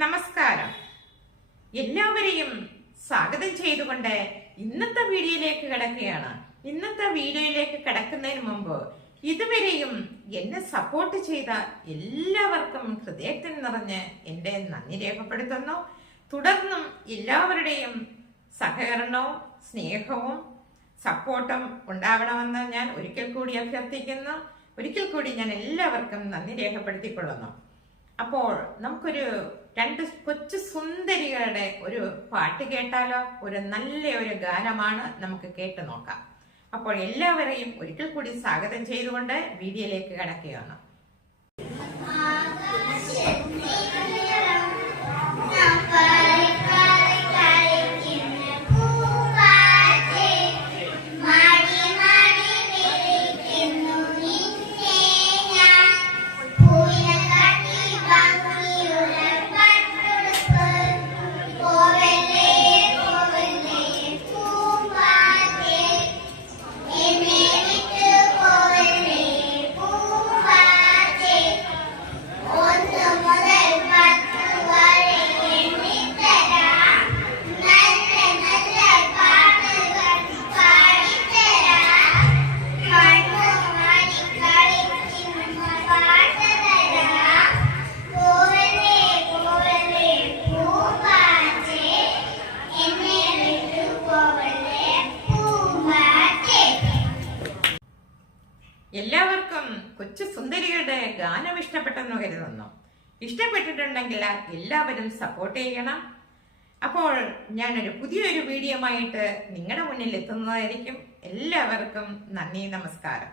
നമസ്കാരം. എല്ലാവരെയും സ്വാഗതം ചെയ്തുകൊണ്ട് ഇന്നത്തെ വീഡിയോയിലേക്ക് കിടക്കുകയാണ്. ഇന്നത്തെ വീഡിയോയിലേക്ക് കിടക്കുന്നതിന് മുമ്പ് ഇതുവരെയും എന്നെ സപ്പോർട്ട് ചെയ്ത എല്ലാവർക്കും ഹൃദയത്തിൽ നിറഞ്ഞ് എന്റെ നന്ദി രേഖപ്പെടുത്തുന്നു. തുടർന്നും എല്ലാവരുടെയും സഹകരണവും സ്നേഹവും സപ്പോർട്ടും ഉണ്ടാവണമെന്ന് ഞാൻ ഒരിക്കൽ കൂടി അഭ്യർത്ഥിക്കുന്നു. ഒരിക്കൽ കൂടി ഞാൻ എല്ലാവർക്കും നന്ദി രേഖപ്പെടുത്തിക്കൊള്ളുന്നു. അപ്പോൾ നമുക്കൊരു രണ്ട് കൊച്ചു സുന്ദരികളുടെ ഒരു പാട്ട് കേട്ടാലോ? ഒരു നല്ല ഒരു ഗാനമാണ് നമുക്ക് കേട്ടു നോക്കാം. അപ്പോൾ എല്ലാവരെയും ഒരിക്കൽ കൂടി സ്വാഗതം ചെയ്തുകൊണ്ട് വീഡിയോയിലേക്ക് കടക്കുകയാണ്. എല്ലാവർക്കും കൊച്ചു സുന്ദരിയുടെ ഗാനം ഇഷ്ടപ്പെട്ടെന്ന് കരുതുന്നു. ഇഷ്ടപ്പെട്ടിട്ടുണ്ടെങ്കിൽ എല്ലാവരും സപ്പോർട്ട് ചെയ്യണം. അപ്പോൾ ഞാനൊരു പുതിയൊരു വീഡിയോ ആയിട്ട് നിങ്ങളുടെ മുന്നിൽ എത്തുന്നതായിരിക്കും. എല്ലാവർക്കും നന്ദി നമസ്കാരം.